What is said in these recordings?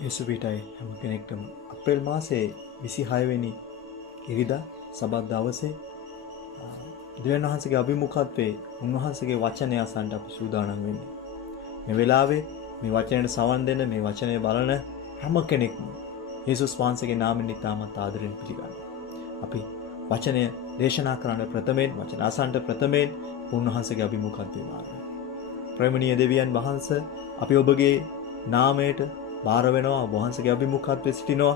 යසුපිටයි හැම කෙනෙක්ටම අප්‍රේල් මාසේ 26 වෙනි ඉරිදා සබත් දවසේ දෙවියන් වහන්සේගේ අභිමුඛත්වයේ උන්වහන්සේගේ වචනය අසන්න අපි සූදානම් වෙන්නේ. මේ වෙලාවේ මේ වචනයට සවන් දෙන්න මේ වචනය බලන හැම කෙනෙක්ම යේසුස් වහන්සේගේ නාමයෙන් ඉතාමත් ආදරෙන් පිළිගන්නවා. අපි වචනය දේශනා කරන්න ප්‍රථමයෙන් වචන අසන්න ප්‍රථමයෙන් උන්වහන්සේගේ අභිමුඛත්වයේ වාරයි. ප්‍රේමණීය දෙවියන් වහන්සේ අපි ඔබගේ නාමයට බාර වෙනවා වහන්සේගේ අභිමුඛත්වයේ සිටිනවා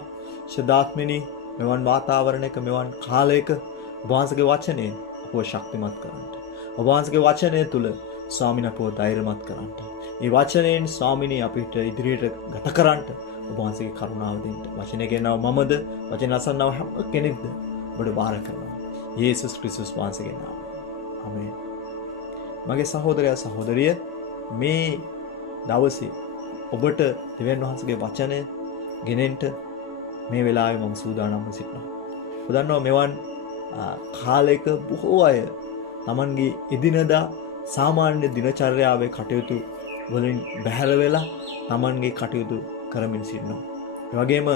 ශදාත්මිනී මෙවන් වාතාවරණයක මෙවන් කාලයක වහන්සේගේ වචනයෙන් අපව ශක්තිමත් කරන්නට ඔබ වහන්සේගේ වචනය තුල ස්වාමීන් අපව ධෛර්යමත් කරන්නට මේ වචනයෙන් ස්වාමිනී අපිට ඉදිරියට ගත කරන්නට ඔබ වහන්සේගේ කරුණාව දෙන්න වචනය කියනවා මමද වචන අසන්නව හැම කෙනෙක්ද ඔබට බාර කරනවා යේසුස් ක්‍රිස්තුස් වහන්සේගේ නාමයෙන් ආමේන්. මගේ සහෝදරයා සහෝදරිය මේ දවසේ ඔබට දෙවියන් වහන්සේගේ වචනය ගෙනෙන්න මේ වෙලාවේ මම සූදානම්ව සිටිනවා. ඔබ දන්නවා මෙවන් කාලයක බොහෝ අය Tamanගේ එදිනදා සාමාන්‍ය දිනචර්යාවේ කටයුතු වලින් බැහැර වෙලා Tamanගේ කටයුතු කරමින් සිටිනවා. ඒ වගේම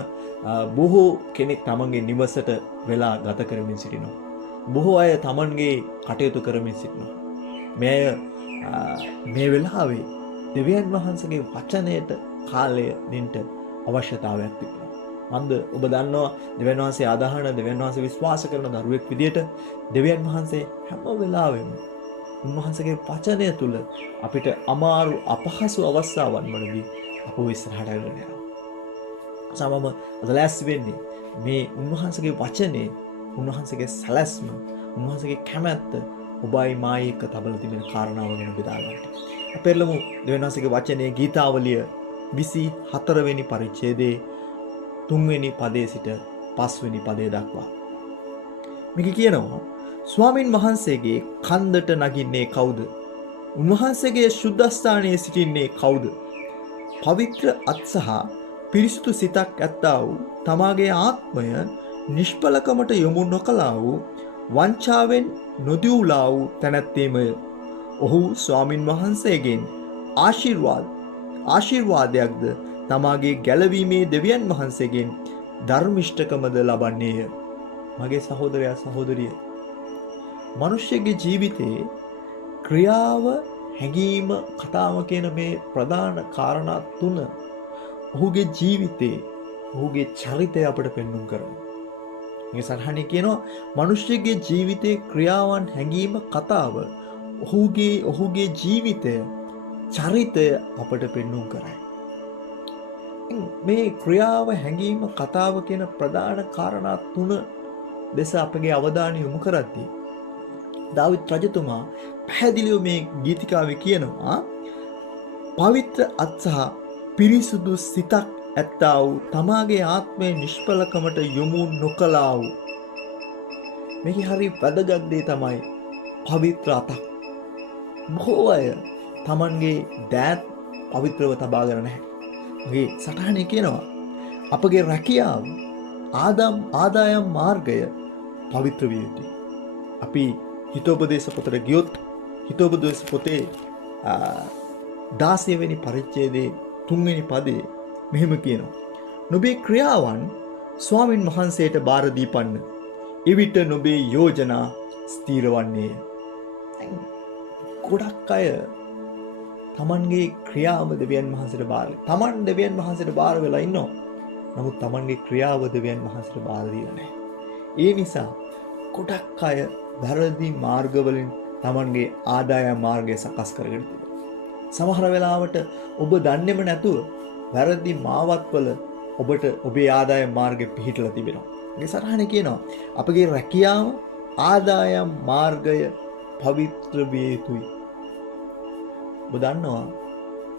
බොහෝ කෙනෙක් Tamanගේ නිවසට වෙලා ගත කරමින් සිටිනවා. බොහෝ අය Tamanගේ කටයුතු කරමින් සිටිනවා. මේ වෙලාවේ දෙවියන් වහන්සේගේ වචනයට කාලය දෙන්න අවශ්‍යතාවයක් තිබෙනවා. මන්ද ඔබ දන්නවා දෙවියන් වහන්සේ ආදාහන දෙවියන් වහන්සේ විශ්වාස කරන දරුවෙක් විදියට දෙවියන් වහන්සේ හැම වෙලාවෙම උන්වහන්සේගේ වචනය තුල අපිට අමාරු අපහසු අවස්ථාවන් වලදී අපව ඉස්සරහට අරගෙන යනවා. සමම අදලැස් වෙන්නේ මේ උන්වහන්සේගේ වචනේ උන්වහන්සේගේ සැලැස්ම උන්වහන්සේගේ කැමැත්ත ඔබයි මායි එක්ක තබලා තිබෙන කාරණාව ගැන බෙදා ගන්නට. අපෙරළමු දෙවියන් වහන්සේගේ වචනේ ගීතාවලිය 24 වෙනි පරිච්ඡේදයේ 3 වෙනි පදයේ සිට 5 වෙනි පදයේ දක්වා. මේක කියනවා ස්වාමින් වහන්සේගේ කන්දට නගින්නේ කවුද? උන්වහන්සේගේ සුද්ධස්ථානයේ සිටින්නේ කවුද? පවිත්‍ර අත් සහ පිරිසුදු සිතක් ඇත්තා වූ තමාගේ ආත්මය නිෂ්පලකමට යොමු නොකළා වූ වංචාවෙන් නොදියුලා වූ තැනැත්තේමය. ඔහු ස්වාමින් වහන්සේගෙන් ආශිර්වාදයක්ද තමාගේ ගැලවීමේ දෙවියන් වහන්සේගෙන් ධර්මිෂ්ඨකමද ලබන්නේය. මගේ සහෝදරයා සහෝදරිය මිනිස්යගේ ජීවිතයේ ක්‍රියාව හැඟීම කතාව කියන මේ ප්‍රධාන කාරණා තුන ඔහුගේ ජීවිතේ ඔහුගේ චරිතය අපට පෙන්වුම් කරනවා. මේ සරහනේ කියනවා මිනිස්යගේ ජීවිතේ ක්‍රියාවන් හැඟීම කතාව ඔහුගේ ජීවිතය චරිතය අපට පෙන්වුම් කරයි. මේ ක්‍රියාව හැඟීම කතාව කියන ප්‍රධාන කාරණා තුන දෙස අපගේ අවධානය යොමු කරද්දී දාවිත් රජතුමා පැහැදිලිව මේ ගීතිකාවේ කියනවා පවිත්‍ර අත් සහ පිරිසුදු සිතක් ඇත්තා වූ තමාගේ ආත්මය නිෂ්පලකමට යොමු නොකළා වූ. මේක හරි වැදගත් දේ තමයි පවිත්‍ර අතක්. බොහෝ අය තමන්ගේ දෑත් පවිත්‍රව තබාගෙන නැහැ. මේ සටහනේ කියනවා අපගේ රැකියාව ආදායම් මාර්ගය පවිත්‍ර විය යුතුයි. අපි හිතෝපදේශ පොතට ගියොත් හිතෝපදේශ පොතේ 16 වෙනි පරිච්ඡේදයේ 3 වෙනි පදයේ මෙහෙම කියනවා. නොබේ ක්‍රියාවන් ස්වාමින් වහන්සේට බාර දීපන්න. එවිට නොබේ යෝජනා ස්ථීර වන්නේය. ගොඩක් අය තමන්ගේ ක්‍රියාව දෙවියන් වහන්සේට බාර. තමන් දෙවියන් වහන්සේට බාර වෙලා ඉන්නවා. නමුත් තමන්ගේ ක්‍රියාව දෙවියන් වහන්සේට බාර දීලා නැහැ. ඒ නිසා ගොඩක් අය වැරදි මාර්ගවලින් තමන්ගේ ආදායම් මාර්ගය සකස් කරගෙන තිබෙනවා. සමහර වෙලාවට ඔබ දන්නේම නැතුව වැරදි මාවත්වල ඔබට ඔබේ ආදායම් මාර්ගෙ පිහිටලා තිබෙනවා. මේ සරහනේ කියනවා අපගේ රැකියාව ආදායම් මාර්ගය පවිත්‍ර විය යුතුයි. ඔබ දන්නවා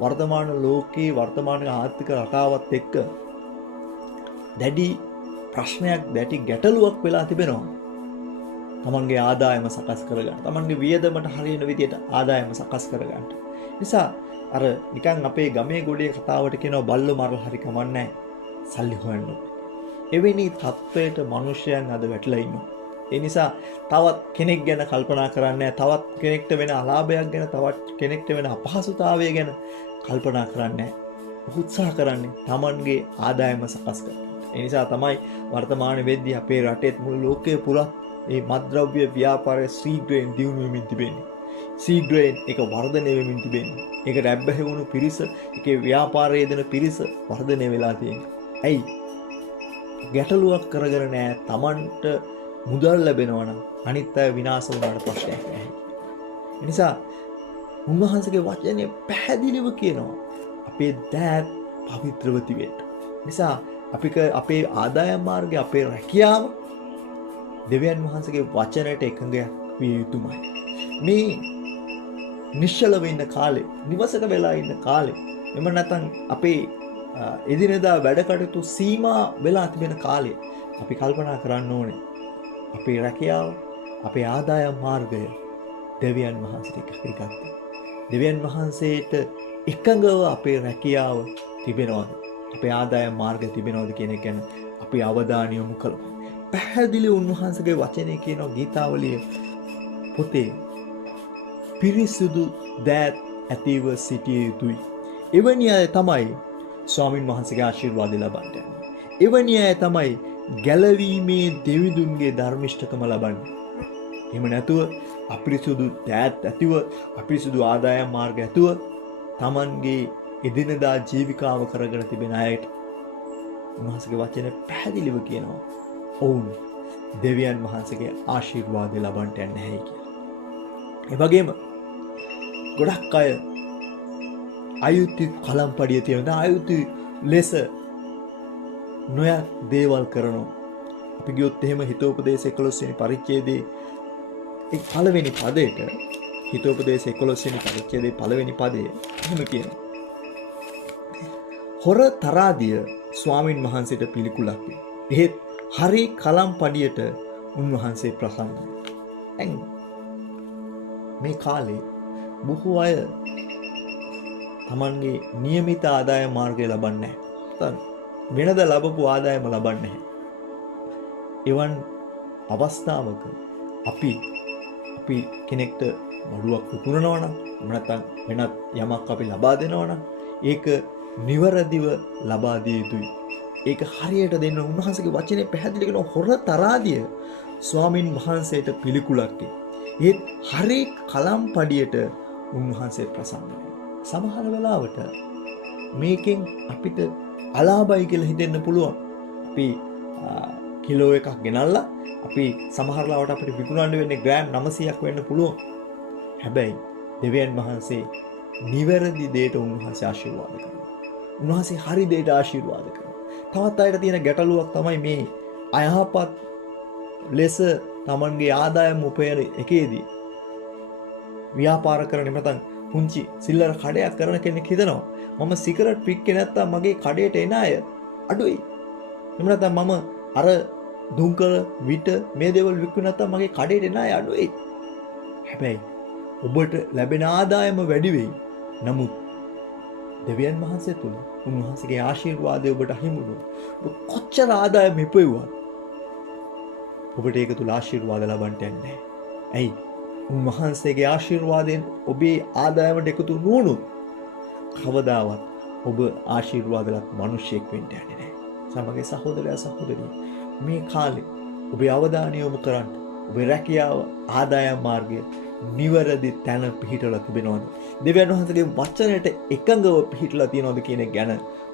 වර්තමාන ලෝකයේ වර්තමාන ආර්ථික රටාවත් එක්ක දැඩි ප්‍රශ්නයක් දැඩි ගැටලුවක් වෙලා තිබෙනවා. තමන්ගේ ආදායම සකස් කරගන්න. තමන්ගේ වියදමට හරියන විදියට ආදායම සකස් කරගන්න. නිසා අර නිකන් අපේ ගමේ ගොඩේ කතාවට කියනවා බල්ලෝ මරලා හරි කමන්නේ සල්ලි හොයන්න. එවැනි තත්වයට මිනිසයන් අද වැටලා ඉන්නවා. ඒ නිසා තවත් කෙනෙක් ගැන කල්පනා කරන්නේ තවත් කෙනෙක්ට වෙන අලාභයක් ගැන තවත් කෙනෙක්ට වෙන අපහසුතාවය ගැන කල්පනා කරන්නේ උත්සාහ කරන්නේ Tamanගේ ආදායම සකස් කරගන්න. ඒ නිසා තමයි වර්තමාන වෙද්දී අපේ රටේ මුළු ලෝකයේ පුරා මේ මත්ද්‍රව්‍ය ව්‍යාපාරය ශීඝ්‍රයෙන් දියුණු වෙමින් තිබෙන්නේ. ශීඝ්‍රයෙන් ඒක වර්ධනය වෙමින් තිබෙන්නේ. ඒකට ඇබ්බැහි වුණු පිරිස, ඒකේ ව්‍යාපාරයේ දෙන පිරිස වර්ධනය වෙලා තියෙනවා. ඇයි? ගැටලුවක් කරගෙන නෑ. Tamanට මුදල් ලැබෙනවා නම් අනිත් අය විනාශ වුණාට ප්‍රශ්නයක් නැහැ. ඒ නිසා උන්වහන්සේගේ වචනේ පැහැදිලිව කියනවා අපේ දෑත් පවිත්‍රව තිබෙන්න. නිසා අපේ ආදායම් මාර්ගය, අපේ රැකියාව දෙවියන් වහන්සේගේ වචනයට එකඟයක් විය යුතුමයි. මේ නිශ්චලව ඉන්න කාලේ, නිවසක වෙලා ඉන්න කාලේ, එම නැත්නම් අපේ එදිනෙදා වැඩ කටයුතු සීමා වෙලා තිබෙන කාලේ අපි කල්පනා කරන්න ඕනේ අපේ රැකියාව, අපේ ආදායම් මාර්ගය දෙවියන් වහන්සේට එකඟද? දෙවියන් වහන්සේට එකඟව අපේ රැකියාව තිබෙනවද? අපේ ආදායම් මාර්ගය තිබෙනවද කියන එක ගැන අපි අවධානය යොමු කළා. පැහැදිලි උන්වහන්සේගේ වචනේ කියන ගීතාවලිය පොතේ පිරිසුදු දෑත් ඇතිව සිටිය යුතුයි. එවැනි අය තමයි ස්වාමින් වහන්සේගේ ආශිර්වාද ලබන්නේ. එවැනි අය තමයි ගැලවීමේ දෙවිඳුන්ගේ ධර්මිෂ්ඨකම ලබන්නේ. එහෙම නැතුව අපිරිසුදු දෑත් ඇතිව, අපිරිසුදු ආදායම් මාර්ග ඇතුව Tamanගේ එදිනදා ජීවිකාව කරගෙන තිබෙන අයට උන්වහන්සේගේ වචනේ පැහැදිලිව කියනවා ඔවුන් දෙවියන් වහන්සේගේ ආශිර්වාද ලබන්නට යන්නේ නැහැ කියලා. ඒ වගේම ගොඩක් අය අයුතු කලම්පඩිය තියෙනවා. අයුතු ලෙස නොයක් දේවල් කරනවා. අපි ගියොත් එහෙම හිතෝපදේශ 11 වෙනි පරිච්ඡේදයේ ඒ පළවෙනි පදයට, හිතෝපදේශ 11 වෙනි පරිච්ඡේදයේ පළවෙනි පදයේ එහෙම කියනවා. හොර තරාදිය ස්වාමින් වහන්සේට පිළිකුලක් වේ. එහෙත් හරි කලම්පඩියට උන්වහන්සේ ප්‍රසන්නයි. දැන් මේ කාලේ බොහෝ අය Tamanගේ નિયમિત ආදායම් මාර්ගය ලබන්නේ නැහැ. වෙනද ලැබපු ආදායම ලබන්නේ නැහැ. එවන් අවස්ථාවක අපි කෙනෙක්ට බඩුවක් විකුණනවා නම්, නැත්නම් වෙනත් යමක් අපි ලබා දෙනවා නම් ඒක නිවැරදිව ලබා දිය යුතුයි. ඒක හරියට දෙන්න උන්වහන්සේගේ වචනේ පැහැදිලි කරන හොර තරාදිය ස්වාමින් වහන්සේට පිළිකුලක්. ඒත් හරි කලම්පඩියට උන්වහන්සේ ප්‍රසන්නයි. සමහර වෙලාවට මේකෙන් අපිට අලාභයි කියලා හිතෙන්න පුළුවන්. අපි කිලෝ එකක් ගෙනල්ලා අපි සමහර ලාවට අපිට විකුණන්න වෙන්නේ ග්‍රෑම් 900ක් වෙන්න පුළුවන්. හැබැයි දෙවියන් වහන්සේ නිවැරදි දෙයට උන්වහන්සේ ආශිර්වාද කරනවා. උන්වහන්සේ හරි දෙයට ආශිර්වාද කරනවා. තවත් අයට තියෙන ගැටලුවක් තමයි මේ අයහපත් ලෙස Tamanගේ ආදායම උපයන එකේදී ව්‍යාපාර කරන නැත්නම් පුංචි සිල්ලර කඩයක් කරන කෙනෙක් හිතනවා මම සිගරට් පික්කේ නැත්තම් මගේ කඩේට එන අය අඩුයි. එහෙම නැත්නම් මම අර දුම්කර විට මේ දේවල් විකුණු නැත්තම් මගේ කඩේට එන අය අඩුයි. හැබැයි ඔබට ලැබෙන ආදායම වැඩි වෙයි. නමුත් දෙවියන් වහන්සේ තුල උන්වහන්සේගේ ආශිර්වාදය ඔබට අහිමි වුණොත් ඔබ කොච්චර ආදායම ඉපෙව්වත් ඔබට ඒක තුල ආශිර්වාද ලබන්න යන්නේ නැහැ. ඇයි? උන්වහන්සේගේ ආශිර්වාදයෙන් ඔබේ ආදායමට එකතු නොවුනොත් කවදාවත් ඔබ ආශිර්වාදලත් මිනිසෙක් වෙන්න යන්නේ නැහැ. සමගිය සහෝදරයා සහෝදරිය මේ කාලේ ඔබේ අවධානය යොමු කරන්න. ඔබේ රැකියාව ආදායම් මාර්ගය නිවැරදි තැන පිහිටලා තිබෙනවද? දෙවියන් වහන්සේගේ වචනයට එකඟව පිහිටලා තියෙනවද කියන එක ගැන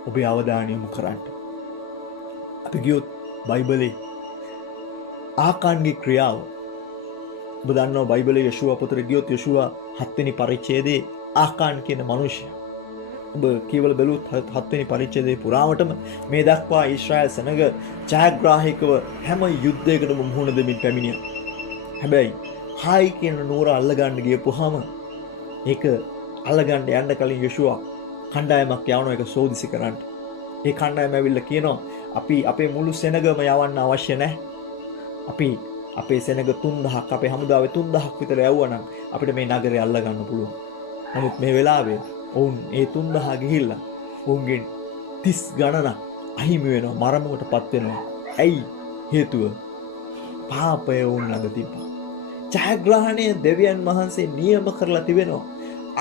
ඔබේ අවධානය යොමු කරන්න. අපි ගියොත් බයිබලේ ආකාන්ගේ ක්‍රියාව ඔබ දන්නවා බයිබලයේ යෂුවා පොතේ ගියොත් යෂුවා 7 වෙනි පරිච්ඡේදයේ ආකාන් කියන මිනිසයා ඔබ කීවල බැලුවොත් 7 වෙනි පරිච්ඡේදයේ පුරාවටම මේ දක්වා ඊශ්‍රායල් සෙනග ජයග්‍රාහීකව හැම යුද්ධයකටම මුහුණ දෙමින් පැමිණියා. හැබැයි හායි කියන නෝර අල්ලගන්න ගියපුවාම ඒක අල්ලගන්න යන්න කලින් යෂුවා කණ්ඩායමක් යවනවා ඒක සෝදිසි කරන්න. ඒ කණ්ඩායම ඇවිල්ලා කියනවා අපි අපේ මුළු සෙනගම යවන්න අවශ්‍ය නැහැ. අපි අපේ සෙනග 3000ක් අපේ හමුදාවේ 3000ක් විතර යවුවා නම් අපිට මේ නගරය අල්ල ගන්න පුළුවන්. නමුත් මේ වෙලාවේ ඔවුන් ඒ 3000 ගිහිල්ලා ඔවුන්ගෙන් 30 ගණනක් අහිමි වෙනවා, මරමුවටපත් වෙනවා. ඇයි? හේතුව පාපය ඔවුන් ළඟ තිබ්බා. ජයග්‍රහණය දෙවියන් වහන්සේ නියම කරලා තිබෙනවා.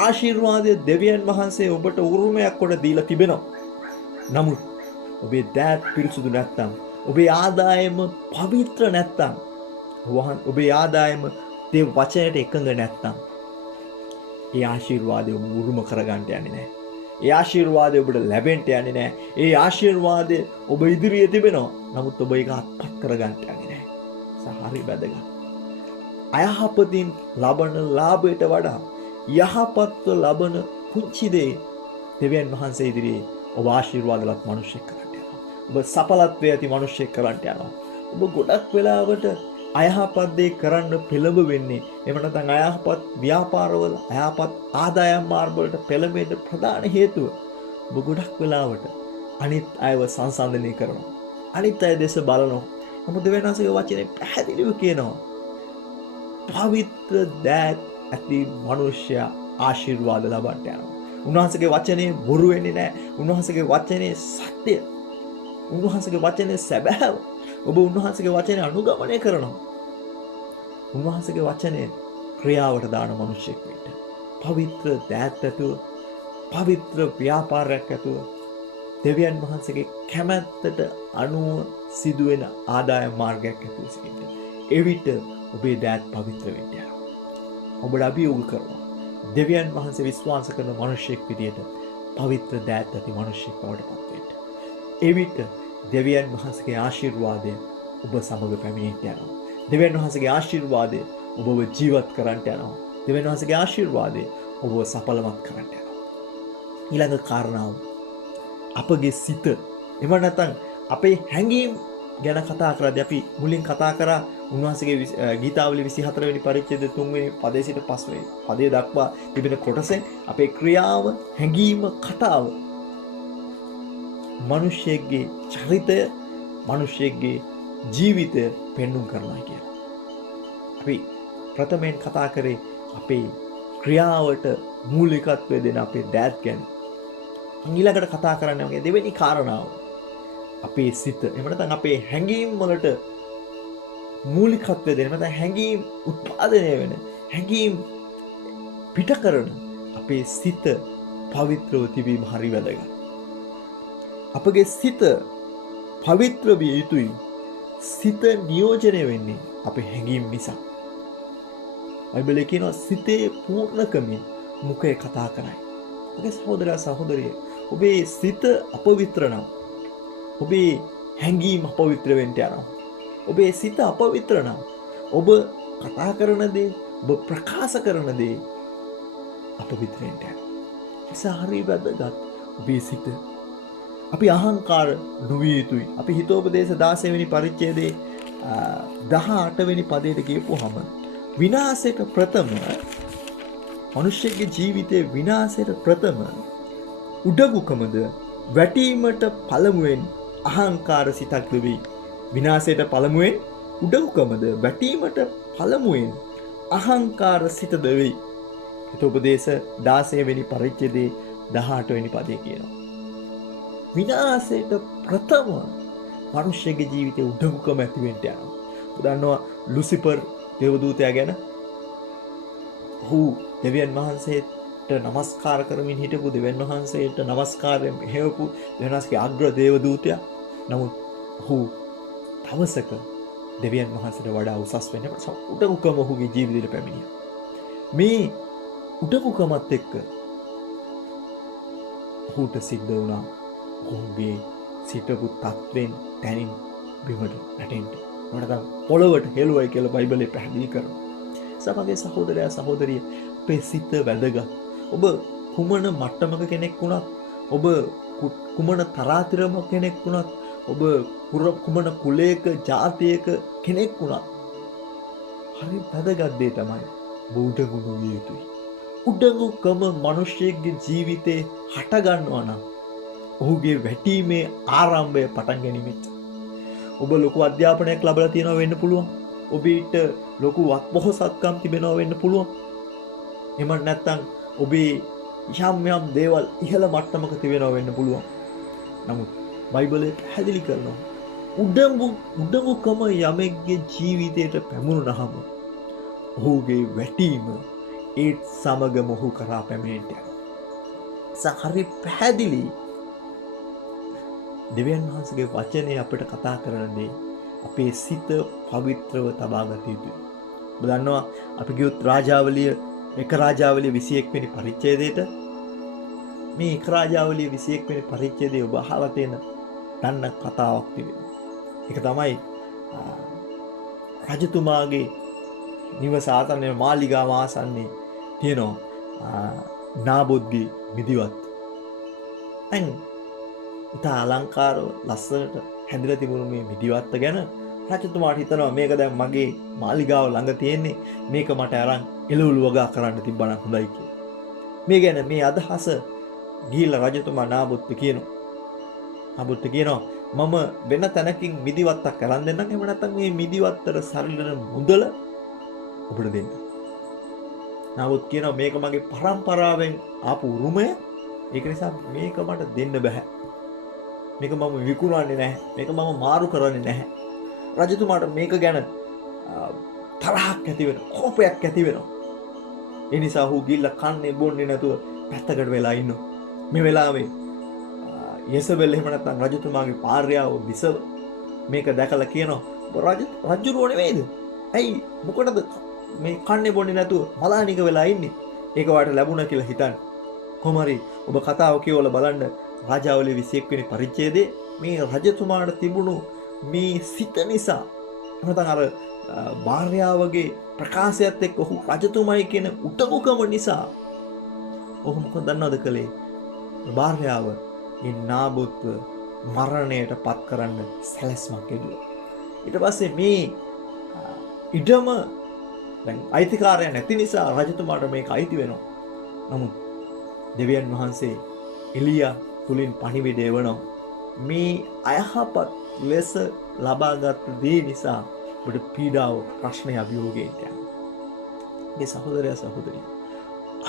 ආශිර්වාදය දෙවියන් වහන්සේ ඔබට උරුමයක් කොට දීලා තිබෙනවා. නමුත් ඔබේ දෑත් පිරිසුදු නැත්තම්, ඔබේ ආදායම පවිත්‍ර නැත්තම්, ඔබේ ආදායම දේ වචනයට එකඟ නැත්තම්, ඒ ආශිර්වාදය ඔබ උරුම කරගන්න යන්නේ නැහැ. ඒ ආශිර්වාදය ඔබට ලැබෙන්න යන්නේ නැහැ. ඒ ආශිර්වාදය ඔබ ඉදිරියේ තිබෙනවා. නමුත් ඔබ ඒක අත්පත් කරගන්න යන්නේ නැහැ. සහරි වැදගත්. අයහපතින් ලබන ලාභයට වඩා යහපත්ව ලබන පුංචි දේ දෙවියන් වහන්සේ ඉදිරියේ ඔබ ආශිර්වාදවත් මිනිසෙක් කරන්න යනවා. ඔබ සඵලත්වයේ ඇති මිනිසෙක් කරන්න යනවා. ඔබ ගොඩක් වෙලාවට අයහපත් දේ කරන්න පෙළඹ වෙන්නේ, එහෙම නැත්නම් අයහපත් ව්‍යාපාරවල, අයහපත් ආදායම් මාර්ග වලට පෙළඹෙන්න ප්‍රධාන හේතුව ඔබ ගොඩක් වෙලාවට අනිත් අයව සංසන්දනය කරනවා. අනිත් අය දෙස බලනවා. නමුත් දෙවියන් වහන්සේගේ වචනේ පැහැදිලිව කියනවා, පවිත්‍ර දෑත් ඇති මිනිසයා ආශිර්වාද ලබන්න යනවා. උන්වහන්සේගේ වචනේ බොරු වෙන්නේ නැහැ. උන්වහන්සේගේ වචනේ සත්‍ය. උන්වහන්සේගේ වචනේ සැබෑව. ඔබ උන්වහන්සේගේ වචනේ අනුගමනය කරනවා. උන්වහන්සේගේ වචනේ ක්‍රියාවට දාන මිනිසෙක් වෙන්න. පවිත්‍ර දෑත් ඇතුව, පවිත්‍ර ව්‍යාපාරයක් ඇතුව, දෙවියන් වහන්සේගේ කැමැත්තට අනුව සිදුවෙන ආදායම් මාර්ගයක් ඇතුව සිටින්න. එවිට ඔබේ දෑත් පවිත්‍ර වෙන්න යනවා. ඔබට අභියෝග කරනවා, දෙවියන් වහන්සේ විශ්වාස කරන මිනිසෙක් විදියට පවිත්‍ර දෑත් ඇති මිනිසෙක් බවට පත් වෙන්න. එවිට දෙවියන් වහන්සේගේ ආශිර්වාදය ඔබ සමග පැමිණෙන්න යනවා. දෙවියන් වහන්සේගේ ආශිර්වාදය ඔබව ජීවත් කරන්න යනවා. දෙවියන් වහන්සේගේ ආශිර්වාදය ඔබව සඵලවත් කරන්න යනවා. ඊළඟ කාරණාව අපගේ සිත. එහෙම නැත්නම් අපේ හැඟීම් ගැන කතා කරද්දී අපි මුලින් කතා කරා උන්වහන්සේගේ ගීතාවලි 24 වෙනි පරිච්ඡේදය 3 වෙනි පදයේ සිට 5 වෙනි පදයේ දක්වා තිබෙන කොටසෙන් අපේ ක්‍රියාව, හැඟීම, කතාව මිනිසෙක්ගේ චරිතය, මිනිසෙක්ගේ ජීවිතය පෙන්වුම් කරනවා කියලා. අපි ප්‍රථමයෙන් කතා කරේ අපේ ක්‍රියාවට මූලිකත්වය දෙන අපේ දෑත් ගැන. ඊළඟට කතා කරන්නේ දෙවෙනි කාරණාව අපේ සිත. එහෙම නැත්නම් අපේ හැඟීම් වලට මූලිකත්වය දෙන, නැත්නම් හැඟීම් උත්පාදනය වෙන, හැඟීම් පිට කරන අපේ සිත පවිත්‍රව තිබීම හරි වැදගත්. අපගේ සිත පවිත්‍ර විය යුතුයි. සිත නියෝජනය වෙන්නේ අපේ හැඟීම් නිසා. බයිබලයේ කියනවා සිතේ පූර්ණකමින් මුඛය කතා කරයි. ඔබේ සහෝදරයා සහෝදරිය, ඔබේ සිත අපවිත්‍ර නම් ඔබේ හැඟීම් අපවිත්‍ර වෙන්න යනවා. ඔබේ සිත අපවිත්‍ර නම් ඔබ කතා කරන දේ, ඔබ ප්‍රකාශ කරන දේ අපවිත්‍ර වෙන්න යනවා. ඒ හරි වැදගත්. ඔබේ සිත. අපි අහංකාර නොවිය යුතුයි. අපි හිතෝපදේශ 16 වෙනි පරිච්ඡේදයේ 18 වෙනි පදයට කියපුවාම විනාශයට ප්‍රථම, මිනිසෙක්ගේ ජීවිතයේ විනාශයට ප්‍රථම උඩඟුකමද වැටීමට පළමුවෙන් අහංකාර සිතක් වෙයි. විනාශයට පළමුවෙන් උඩඟුකමද වැටීමට පළමුවෙන් අහංකාර සිතද වෙයි. හිතෝපදේශ 16 වෙනි පරිච්ඡේදයේ 18 වෙනි පදයේ කියනවා. විනාශයට ප්‍රථම මිනිසෙක්ගේ ජීවිතේ උඩඟුකම ඇති වෙන්න යනවා. උදාහරණව ලුසිෆර් දේවදූතයා ගැන. ඔහු දෙවියන් වහන්සේට නමස්කාර කරමින් හිටපු, දෙවියන් වහන්සේට නමස්කාරයෙන් මෙහෙවපු දෙවියන් වහන්සේගේ අග්‍ර දේවදූතයා. නමුත් ඔහු දවසක දෙවියන් වහන්සේට වඩා උසස් වෙන්න උඩඟුකම ඔහුගේ ජීවිතේට පැමිණියා. මේ උඩඟුකමත් එක්ක ඔහුට සිද්ධ වුණා ඔහුගේ සිටපු තත්වෙන් තැනින් බිමට වැටෙන්න. නැත්නම් පොළවට හෙළුවයි කියලා බයිබලයේ පැහැදිලි කරනවා. සමගිය සහෝදරයා සහෝදරිය, අපේ සිත වැදගත්. ඔබ කුමන මට්ටමක කෙනෙක් වුණත්, ඔබ කුමන තරාතිරම කෙනෙක් වුණත්, ඔබ කුමන කුලයක ජාතියක කෙනෙක් වුණත්, හරි වැදගත් දේ තමයි උඩඟු නොවිය යුතුයි. උඩඟුකම මිනිසෙක්ගේ ජීවිතේ හට ගන්නවා නම් ඔහුගේ වැටීමේ ආරම්භය පටන් ගැනීමෙත්. ඔබ ලොකු අධ්‍යාපනයක් ලැබලා තියෙනවා වෙන්න පුළුවන්. ඔබට ලොකු වත්පොහසත්කම් තිබෙනවා වෙන්න පුළුවන්. එහෙම නැත්නම් ඔබේ යම් දේවල් ඉහළ මට්ටමක තිබෙනවා වෙන්න පුළුවන්. නමුත් බයිබලයේ පැහැදිලි කරනවා උඩඟුකම යමෙක්ගේ ජීවිතයට පැමුණුනහම ඔහුගේ වැටීම ඒත් සමගම ඔහු කරා පැමිණෙන්න යනවා. හරි පැහැදිලි දෙවියන් වහන්සේගේ වචනේ අපිට කතා කරන දේ අපේ සිත පවිත්‍රව තබා ගත යුතුයි. ඔබ දන්නවා අපි ගියොත් රාජාවලිය 1 රාජාවලිය 21 වෙනි පරිච්ඡේදයට මේ 1 රාජාවලිය 21 වෙනි පරිච්ඡේදයේ ඔබ අහලා තියෙන දන්න කතාවක් තිබෙනවා. ඒක තමයි රජතුමාගේ නිවස ආසන්නයේ මාලිගාව ආසන්නයේ තියෙනවා නාබොත්ගේ මිදිවත්. දැන් ඉතා අලංකාරව ලස්සනට හැදිලා තිබුණු මේ මිදිවත්ත ගැන රජතුමාට හිතනවා මේක දැන් මගේ මාලිගාව ළඟ තියෙන්නේ, මේක මට අරන් එළවලු වගා කරන්න තිබ්බනම් හොඳයි කියලා. මේ ගැන මේ අදහස ගිහිල්ලා රජතුමා නාබොත්ට කියනවා. නාබොත්ට කියනවා මම වෙන තැනකින් මිදිවත්තක් අරන් දෙන්නම්, එහෙම නැත්නම් මේ මිදිවත්තට සරිලන මුදල ඔබට දෙන්න. නාබොත් කියනවා මේක මගේ පරම්පරාවෙන් ආපු උරුමය, ඒක නිසා මේක මට දෙන්න බෑ. මේක මම විකුණන්නේ නැහැ. මේක මම මාරු කරන්නේ නැහැ. රජතුමාට මේක ගැන තරහක් ඇති වෙනවා, කෝපයක් ඇති වෙනවා. ඒ නිසා ඔහු ගිහිල්ලා කන්නේ බොන්නේ නැතුව පැත්තකට වෙලා ඉන්නවා. මේ වෙලාවේ යසබෙල් එහෙම නැත්නම් රජතුමාගේ පාර්යාව විසව මේක දැකලා කියනවා රජුරෝ නෙමෙයිද? ඇයි මොකටද මේ කන්නේ බොන්නේ නැතුව මලානික වෙලා ඉන්නේ? ඒක වාට ලැබුණා කියලා හිතන්න. කොහොම හරි ඔබ කතාව කියවලා බලන්න රාජාවලිය 21 වෙනි පරිච්ඡේදයේ මේ රජතුමාට තිබුණු මේ සිත නිසා නැත්නම් අර භාර්යාවගේ ප්‍රකාශයත් එක්ක ඔහු රජතුමයි කියන උටගුකම නිසා ඔහු මොකද දන්නවද කළේ? භාර්යාව ඒ නාබොත්ව මරණයට පත් කරන්න සැලැස්මක් යෙදුවා. ඊට පස්සේ මේ ඉඩම දැන් අයිතිකාරය නැති නිසා රජතුමාට මේක අයිති වෙනවා. නමුත් දෙවියන් වහන්සේ එලියා තුලින් පණිවිඩය එවනවා. මේ අයහපත් ලෙස ලබාගත් දේ නිසා ඔබට පීඩාව, ප්‍රශ්නය, අභියෝගයට යනවා. මේ සහෝදරයා සහෝදරිය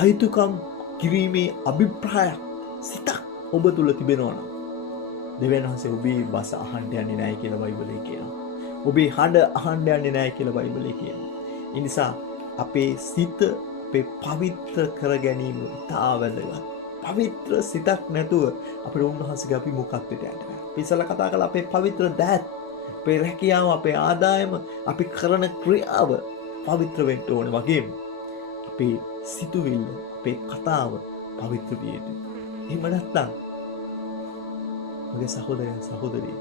අයිතුකම් කිරීමේ අභිප්‍රායක් සිතක් ඔබ තුල තිබෙනවා නම් දෙවියන් වහන්සේ ඔබේ බස අහන්න යන්නේ නැහැ කියලා බයිබලයේ කියනවා. ඔබේ හඬ අහන්න යන්නේ නැහැ කියලා බයිබලයේ කියනවා. ඒ නිසා අපේ සිත අපේ පවිත්‍ර කර ගැනීම ඉතා වැදගත්. පවිත්‍ර සිතක් නැතුව අපේ උන්වහන්සේගේ අපි මොකක්ද යන්නේ? අපි ඉස්සලා කතා කළා අපේ පවිත්‍ර දෑත්, අපේ රැකියාව, අපේ ආදායම, අපි කරන ක්‍රියාව පවිත්‍ර වෙන්න ඕනේ වගේම අපේ සිතුවිල්ල, අපේ කතාව පවිත්‍ර විය යුතුයි. එහෙම නැත්නම් මගේ සහෝදරයන් සහෝදරිය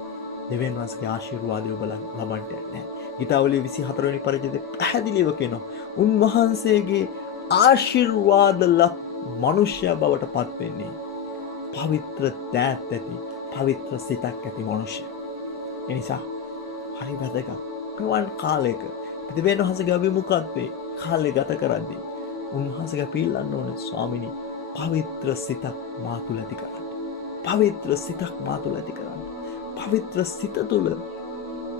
දෙවියන් වහන්සේගේ ආශිර්වාදය ඔබ ලබන්න යන්නේ. ගීතාවලිය 24 වෙනි පරිච්ඡේදයේ පැහැදිලිව කියනවා උන්වහන්සේගේ ආශිර්වාද ලක් මනුෂ්‍යයා බවට පත් වෙන්නේ පවිත්‍ර දෑත් ඇති, පවිත්‍ර සිතක් ඇති මනුෂ්‍යයා. ඒ නිසා හරි වැදගත්. මෙවන් කාලයක දෙවියන් වහන්සේගේ අභිමුඛත්වයේ කාලය ගත කරද්දී උන්වහන්සේගේ පිළිලන්න ඕනේ ස්වාමිනී පවිත්‍ර සිතක් මා තුළ ඇති කරන්න. පවිත්‍ර සිතක් මා තුළ ඇති කරන්න. පවිත්‍ර සිත තුළ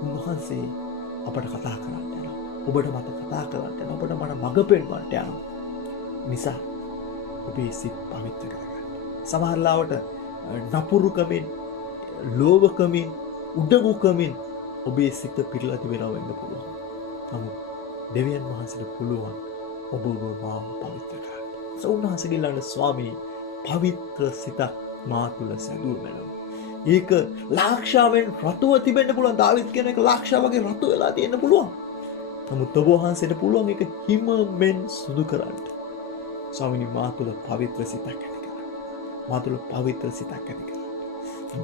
උන්වහන්සේ අපට කතා කරන්න යනවා. ඔබට මට කතා කරන්න යනවා. ඔබට මට මඟ පෙන්වන්නට යනවා. නිසා ඔබේ සිත් පවිත්‍ර කරගන්න. සමහර ලාවට නපුරුකමින්, ලෝභකමින්, උඩඟුකමින් ඔබේ සිත පිරලා තිබෙනවා වෙන්න පුළුවන්. නමුත් දෙවියන් වහන්සේට පුළුවන් ඔබව මාව පවිත්‍ර කරන්න. උන්වහන්සේගේ ළඟ ස්වාමී පවිත්‍ර සිතක් මා තුළ සැදුව මැනව. ඒක ලාක්ෂාවෙන් රතුව තිබෙන්න පුළුවන්. දාවිද් කියන එක ලාක්ෂා වගේ රතු වෙලා තියෙන්න පුළුවන්. නමුත් ඔබ වහන්සේට පුළුවන් ඒක හිමෙන් සුදු කරන්න. ස්වාමීනි මා තුළ පවිත්‍ර සිතක් ඇති කරන්න. මා තුළ පවිත්‍ර සිතක් ඇති කරන්න.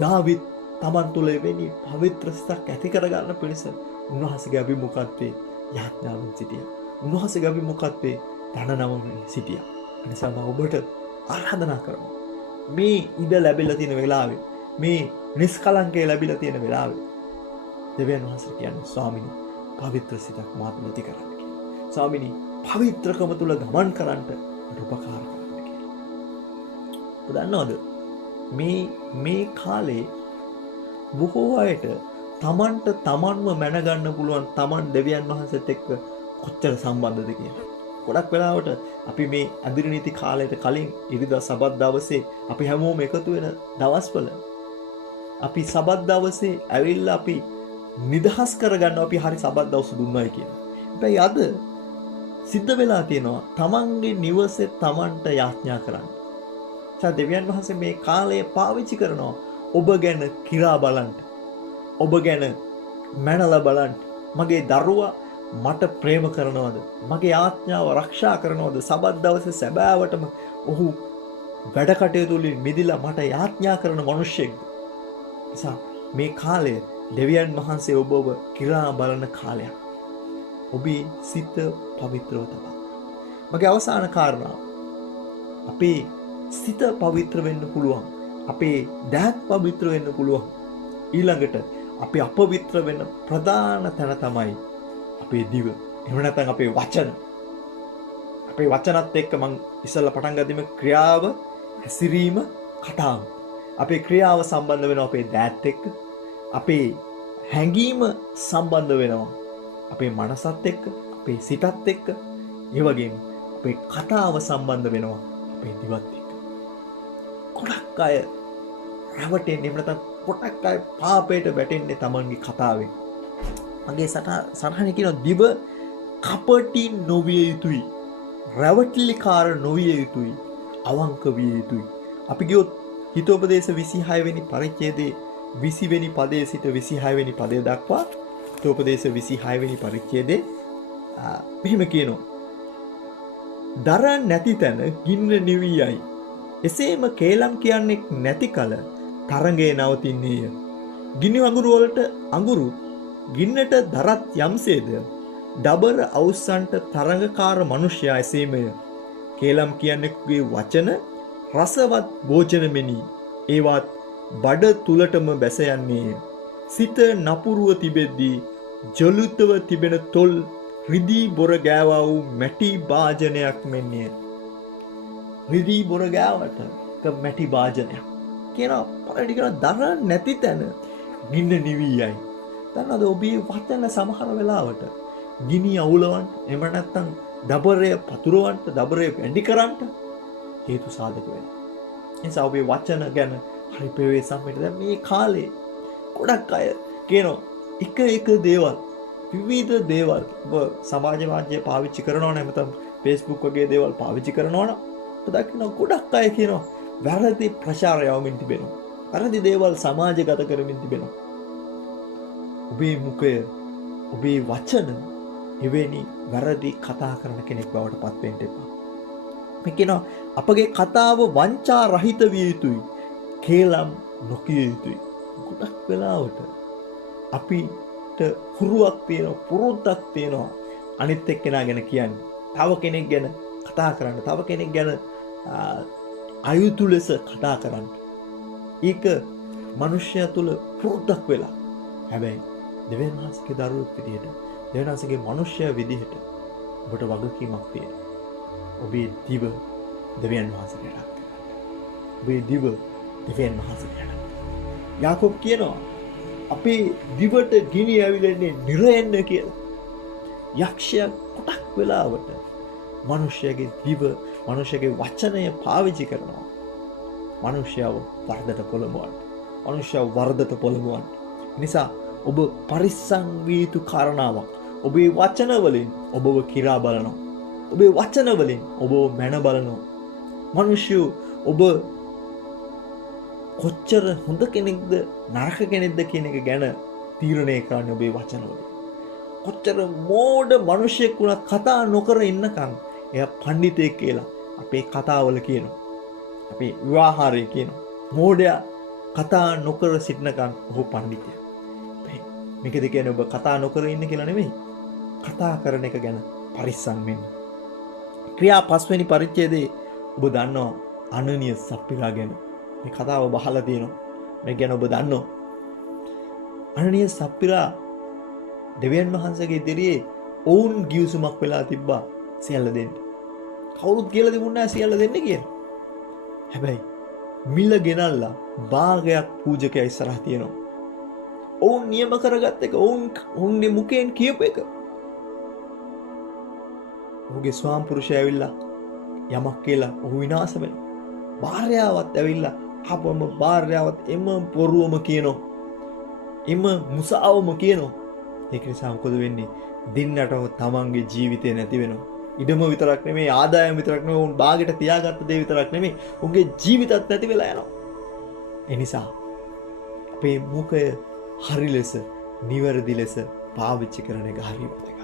දාවිද් තමන් තුළ එවැනි පවිත්‍ර සිතක් ඇති කරගන්න පිණිස උන්වහන්සේගේ අභිමුඛත්වයේ යාඥාවෙන් සිටියා. උන්වහන්සේගේ අභිමුඛත්වයේ ධනනවමින් සිටියා. එනිසා මම ඔබට ආරාධනා කරනවා. මේ ඉඩ ලැබිලා තියෙන වෙලාවේ, මේ නිස්කලංකය ලැබිලා තියෙන වෙලාවේ දෙවියන් වහන්සේ කියන්නේ ස්වාමිනී පවිත්‍ර සිතක් මා තුළ ඇති කරන්න කියලා. ස්වාමිනී පවිත්‍රකම තුළ ගමන් කරන්නට උපකාර කරන්න කියලා. ඔබ දන්නවද මේ කාලේ බොහෝ අයට තමන්ට තමන්ව මැනගන්න පුළුවන් තමන් දෙවියන් වහන්සේත් එක්ක කොච්චර සම්බන්ධද කියලා. ගොඩක් වෙලාවට අපි මේ අඳුරු නීති කාලයට කලින් ඉරිදා සබත් දවසේ අපි හැමෝම එකතු වෙන දවස්වල අපි සබත් දවසේ ඇවිල්ලා අපි නිදහස් කරගන්නවා අපි හරි සබත් දවස් දුන්නයි කියලා. හැබැයි අද සිද්ධ වෙලා තියෙනවා තමන්ගේ නිවසේ තමන්ට යාඥා කරන්න. දෙවියන් වහන්සේ මේ කාලය පාවිච්චි කරනවා ඔබ ගැන කිරා බලන්න. ඔබ ගැන මැනලා බලන්න. මගේ දරුවා මට ප්‍රේම කරනවද? මගේ ආඥාව ආරක්ෂා කරනවද? සබත් දවසේ සැබෑවටම ඔහු වැඩ කටයුතු වලින් මිදිලා මට යාඥා කරන මිනිහෙක්ද? නිසා මේ කාලය දෙවියන් වහන්සේ ඔබව කිරා බලන කාලයක්. ඔබේ සිත පවිත්‍රව තබා. මගේ අවසාන කාරණාව. අපේ සිත පවිත්‍ර වෙන්න පුළුවන්. අපේ දහත් පවිත්‍ර වෙන්න පුළුවන්. ඊළඟට අපි අපවිත්‍ර වෙන ප්‍රධාන තැන තමයි අපේ දිව. එහෙම නැත්නම් අපේ වචන. අපේ වචනත් එක්ක මම ඉස්සෙල්ලා පටන් ගත්තෙම ක්‍රියාව, හැසිරීම, කතාව. අපේ ක්‍රියාව සම්බන්ධ වෙනවා අපේ දෑත් එක්ක. අපේ හැඟීම සම්බන්ධ වෙනවා අපේ මනසත් එක්ක, අපේ සිතත් එක්ක. ඒ වගේම අපේ කතාව සම්බන්ධ වෙනවා අපේ දිවත් එක්ක. ගොඩක් අය රැවටෙන්නේ, එහෙම නැත්නම් ගොඩක් අය පාපයට වැටෙන්නේ තමන්ගේ කතාවෙන්. මගේ සටහනේ කියන දිව කපටි නොවිය යුතුයි. රැවටිලිකාර නොවිය යුතුයි. අවංක විය යුතුයි. අපි ගියොත් හිතෝපදේශ 26 වෙනි පරිච්ඡේදයේ 20 වෙනි පදයේ සිට 26 වෙනි පදය දක්වා හිතෝපදේශ 26 වෙනි පරිච්ඡේදයේ මෙහෙම කියනවා. දරන් නැති තැන ගින්න නිවි යයි. එසේම කේලම් කියන්නේ නැති කල තරඟේ නවතින්නේය. ගිනි අඟුරු වලට අඟුරු ගින්නට දරත් යම්සේද ඩබර අවුස්සන්ට තරඟකාර මිනිසයා එසේමය. කේලම් කියන්නේගේ වචන රසවත් භෝජන මෙනි. ඒවත් බඩ තුලටම බැස යන්නේය. සිත නපුරුව තිබෙද්දී ජලුතව තිබෙන තොල් රිදී බොර ගෑවා වූ මැටි භාජනයක් මෙන්ය. රිදී බොර ගෑවට මැටි භාජනයක් කියනවා. පරිදි කරන දරන් නැති තැන ගින්න නිවි යයි. දන්නවද ඔබේ වචන සමහර වෙලාවට ගිනි අවුලවන්න, එහෙම නැත්නම් දබරය පතුරවන්න, දබරය වැඩි කරන්න හේතු සාධක වෙනවා. ඒ නිසා ඔබේ වචන ගැන හරි ප්‍රවේශම් වෙන්න. දැන් මේ කාලේ ගොඩක් අය කියනවා එක දේවල්, විවිධ දේවල් ඔබ සමාජ මාධ්‍ය පාවිච්චි කරනවා නම්, නැත්නම් Facebook වගේ දේවල් පාවිච්චි කරනවා නම් ඔබ දකින්න ගොඩක් අය කියනවා වැරදි ප්‍රචාරය යවමින් තිබෙනවා. වැරදි දේවල් සමාජගත කරමින් තිබෙනවා. ඔබේ මුඛය, ඔබේ වචන එවැනි වැරදි කතා කරන කෙනෙක් බවට පත් වෙන්න එපා. මේ කියනවා අපගේ කතාව වංචා රහිත විය යුතුයි. කේලම් නොකිය යුතුයි. ගොඩක් වෙලාවට අපිට හුරුවක් තියෙනවා, පුරුද්දක් තියෙනවා අනිත් එක්කෙනා ගැන කියන්නේ. තව කෙනෙක් ගැන කතා කරන්න, තව කෙනෙක් ගැන අයුතු ලෙස කතා කරන්න. ඒක මිනිස්යා තුල පුරුද්දක් වෙලා. හැබැයි දෙවියන් වහන්සේගේ දරුවෙක් විදිහට, දෙවියන් වහන්සේගේ මිනිස්යා විදිහට ඔබට වගකීමක් තියෙනවා. ඔබේ දිව දෙවියන් වහන්සේට යටත් කරගන්න. ඔබේ දිව දෙවියන් වහන්සේට යටත්. යාකෝබ් කියනවා අපේ දිවට ගිනි ඇවිලෙන්නේ නිරයෙන්න කියලා. යක්ෂයා කොටක් වෙලාවට මිනිස්යාගේ දිව, මිනිස්යාගේ වචනය පාවිච්චි කරනවා. මිනිස්යාව වර්ධට පොළඹවන්න. මිනිස්යාව වර්ධට පොළඹවන්න. නිසා ඔබ පරිස්සම් විය යුතු කාරණාවක්. ඔබේ වචන වලින් ඔබව කිරා බලනවා. ඔබේ වචන වලින් ඔබව මැන බලනවා. මිනිස්සු ඔබ කොච්චර හොඳ කෙනෙක්ද නරක කෙනෙක්ද කියන එක ගැන තීරණය කරන්නේ ඔබේ වචන වලින්. කොච්චර මෝඩ මිනිසෙක් වුණත් කතා නොකර ඉන්නකම් එයා පඬිතෙක් කියලා අපේ කතාවල කියනවා. අපේ විවාහාරයේ කියනවා. මෝඩයා කතා නොකර සිටනකම් ඔහු පඬිතයා. මේකද කියන්නේ ඔබ කතා නොකර ඉන්න කියලා නෙමෙයි. කතා කරන එක ගැන පරිස්සම් වෙන්න. ක්‍රියා 5 වෙනි පරිච්ඡේදයේ ඔබ දන්නවා අනනීය සප්පිරා ගැන. මේ කතාව බහලා තියෙනවා. මේ ගැන ඔබ දන්නවා. අනනීය සප්පිරා දෙවියන් වහන්සේගේ ඉදිරියේ ඔවුන් ගිවිසුමක් වෙලා තිබ්බා සියල්ල දෙන්න. කවුරුත් කියලා දෙමුන්නේ නැහැ සියල්ල දෙන්න කියලා. හැබැයි මිල ගෙනල්ලා භාගයක් පූජකයා ඉස්සරහ තියෙනවා. ඔවුන් නියම කරගත්ත එක, ඔවුන්ගේ මුඛයෙන් කියපු එක. ඔහුගේ ස්වාම පුරුෂයා ඇවිල්ලා යමක් කියලා ඔහු විනාශ වෙනවා. භාර්යාවත් ඇවිල්ලා අපම භාර්යාවත් එම පොරුවම කියනවා. එම මුසාවම කියනවා. ඒක නිසා මොකද වෙන්නේ? දින්නටම තමන්ගේ ජීවිතේ නැති වෙනවා. ඉඩම විතරක් නෙමෙයි, ආදායම විතරක් නෙමෙයි, උන් බාගෙට තියාගත්ත දේ විතරක් නෙමෙයි, උන්ගේ ජීවිතත් නැති වෙලා යනවා. ඒ නිසා අපේ මුඛය හරි ලෙස නිවැරදි ලෙස පාවිච්චි කරන එක හරි වැදගත්.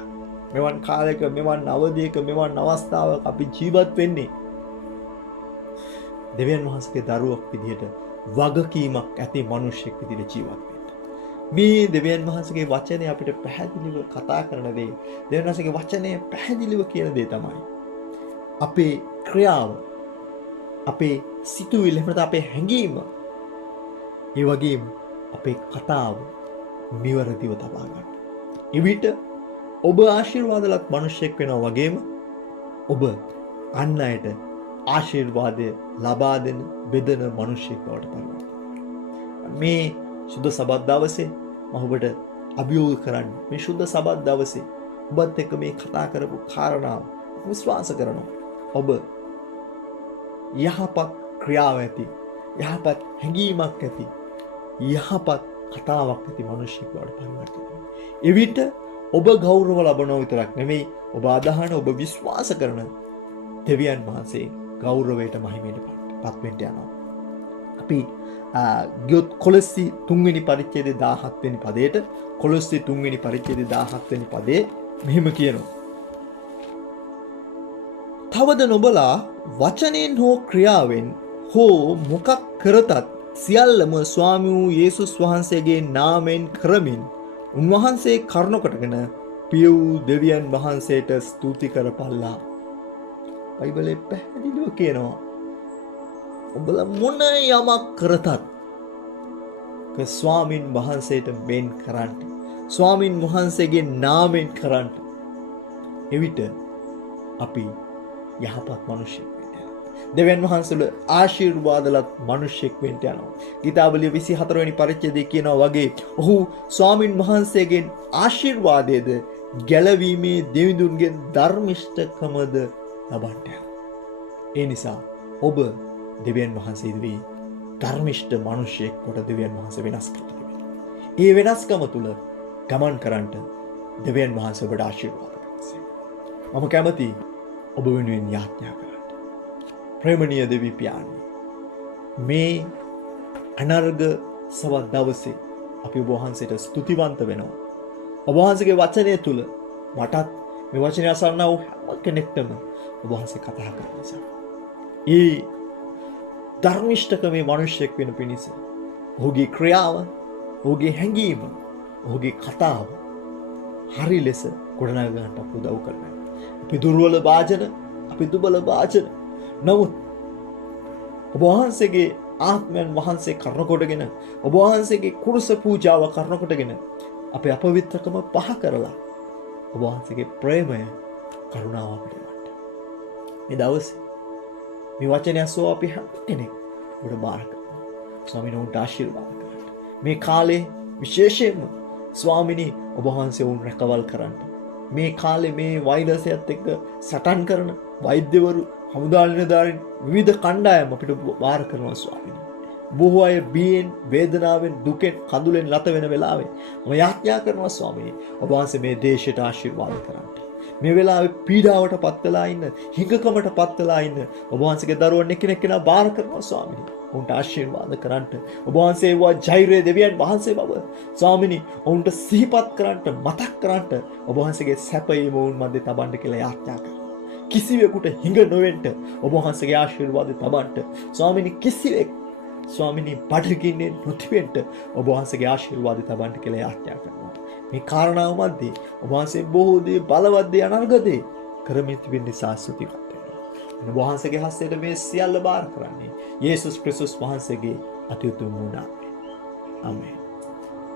මෙවන් කාලයක මෙවන් අවධියක මෙවන් අවස්ථාවක අපි ජීවත් වෙන්නේ දෙවියන් වහන්සේගේ දරුවෙක් විදිහට වගකීමක් ඇති මිනිසෙක් විදිහට ජීවත් වෙන්න. මේ දෙවියන් වහන්සේගේ වචනේ අපිට පැහැදිලිව කතා කරන දේ, දෙවියන් වහන්සේගේ වචනේ පැහැදිලිව කියන දේ තමයි අපේ ක්‍රියාව, අපේ සිතුවිල්ල, එහෙම නැත්නම් අපේ හැඟීම, ඒ වගේම අපේ කතාව නිවැරදිව තබා ගන්න. එවිට ඔබ ආශිර්වාදලත් මිනිසෙක් වෙනවා වගේම ඔබ අන් අයට ආශිර්වාදය ලබා දෙන බෙදෙන මිනිසෙක් බවට පත් වෙනවා. මේ සුද්ධ සබත් දවසේ මම ඔබට අභියෝග කරන්නේ, මේ සුද්ධ සබත් දවසේ ඔබත් එක්ක මේ කතා කරපු කාරණාව විශ්වාස කරනවා. ඔබ යහපත් ක්‍රියාව ඇති, යහපත් හැඟීමක් ඇති, යහපත් කතාවක් ඇති මිනිසෙක් බවට පරිවර්තනය වෙනවා. එවිට ඔබ ගෞරව ලබනවා විතරක් නෙමෙයි, ඔබ අදහන, ඔබ විශ්වාස කරන දෙවියන් වහන්සේ ගෞරවයට මහිමයට පත් වෙන්න යනවා. අපි ගියොත් කොලොස්සි 3 වෙනි පරිච්ඡේදයේ 17 වෙනි පදයට, කොලොස්සි 3 වෙනි පරිච්ඡේදයේ 17 වෙනි පදයේ මෙහෙම කියනවා. තවද නොබලා වචනෙන් හෝ ක්‍රියාවෙන් හෝ මොකක් කරතත් සියල්ලම ස්වාමී වූ යේසුස් වහන්සේගේ නාමයෙන් කරමින් උන්වහන්සේ කරුණ කොටගෙන පිය වූ දෙවියන් වහන්සේට ස්තුති කරපල්ලා. බයිබලයේ පැහැදිලිව කියනවා ඔබලා මොන යමක් කරතත් ස්වාමින් වහන්සේට මෙන් කරන්න, ස්වාමින් වහන්සේගේ නාමයෙන් කරන්න. එවිට අපි යහපත් මිනිසෙක් වෙන්න යනවා. දෙවියන් වහන්සේලා ආශිර්වාදලත් මිනිසෙක් වෙන්න යනවා. ගීතාවලිය 24 වෙනි පරිච්ඡේදයේ කියනවා වගේ ඔහු ස්වාමින් වහන්සේගෙන් ආශිර්වාදයේද ගැලවීමේ දෙවිඳුන්ගෙන් ධර්මිෂ්ඨකමද ලබන්න යනවා. ඒ නිසා ඔබ දෙවියන් වහන්සේ ඉදිරියේ ධර්මිෂ්ඨ මිනිසෙක් කොට දෙවියන් වහන්සේ වෙනස් කරනවා. ඒ වෙනස්කම තුල ගමන් කරන්නට දෙවියන් වහන්සේ ඔබට ආශිර්වාද කරනවා. මම කැමතියි ඔබ වෙනුවෙන් යාඥා කරන්න. ප්‍රේමණීය දෙවි පියාණනි, මේ අනර්ග සවස් දවසේ අපි ඔබ වහන්සේට ස්තුතිවන්ත වෙනවා. ඔබ වහන්සේගේ වචනය තුල මටත් මේ වචනය අසන්න වූ හැම කෙනෙක්ටම ඔබ වහන්සේ කතා කරන නිසා ඒ ධර්මිෂ්ඨකමේ මිනිසෙක් වෙන පිණිස ඔහුගේ ක්‍රියාව, ඔහුගේ හැඟීම, ඔහුගේ කතාව හරි ලෙස ගොඩනගා ගන්නට උදව් කරනවා. අපි දුර්වල වාචන, අපි දුබල වාචන, නමුත් ඔබ වහන්සේගේ ආත්මයන් වහන්සේ කරන කොටගෙන, ඔබ වහන්සේගේ කුරුස පූජාව කරන කොටගෙන අපේ අපවිත්‍රකම පහ කරලා ඔබ වහන්සේගේ ප්‍රේමය, කරුණාව අපිට වඩ. මේ දවසේ මේ වචනය අසෝ අපි හැම කෙනෙක් ඔබට බාර කරනවා. ස්වාමීනි, ඔබට ආශිර්වාද කරන්න. මේ කාලේ විශේෂයෙන්ම ස්වාමීනි ඔබ වහන්සේ වුන් රැකවල් කරන්න. මේ කාලේ මේ වෛරසයත් එක්ක සටන් කරන වෛද්‍යවරු, හමුදා නිලධාරීන්, විවිධ කණ්ඩායම් අපිට බාර කරනවා ස්වාමීනි. බොහෝ අය බියෙන්, වේදනාවෙන්, දුකෙන්, කඳුලෙන් ලත වෙන වෙලාවේ මම යාඥා කරනවා ස්වාමීනි ඔබ වහන්සේ මේ දේශයට ආශිර්වාද කරන්න. මේ වෙලාවේ පීඩාවට පත් වෙලා ඉන්න, හිඟකමට පත් වෙලා ඉන්න ඔබ වහන්සේගේ දරුවන් එකිනෙක කෙනා බාර කරනවා ස්වාමීනි. ඔවුන්ට ආශිර්වාද කරන්නට, ඔබ වහන්සේ වා ජෛරේ දෙවියන් වහන්සේ බව ස්වාමීනි ඔවුන්ට සිහිපත් කරන්නට, මතක් කරන්නට ඔබ වහන්සේගේ සැපයීම ඔවුන් මැද තබන්න කියලා යාඥා කරනවා. කිසිවෙකුට හිඟ නොවෙන්න ඔබ වහන්සේගේ ආශිර්වාද තබන්නට ස්වාමීනි, කිසිවෙක් ස්වාමීනි බඩගින්නේ නොතිබෙන්න ඔබ වහන්සේගේ ආශිර්වාද තබන්න කියලා යාඥා කරනවා. මේ කාරණාව මැද්දේ ඔබ වහන්සේ බොහෝ දේ, බලවත් දේ, අනර්ග දේ කරමින් තිබෙන නිසා ස්තුතිවත් වෙනවා. ඔබ වහන්සේගේ හස්තයට මේ සියල්ල බාර කරන්නේ යේසුස් ක්‍රිස්තුස් වහන්සේගේ අති උතුම් වූ නාමයෙන්. ආමේන්.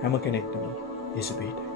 හැම කෙනෙක්ටම යේසු පිහිටයි.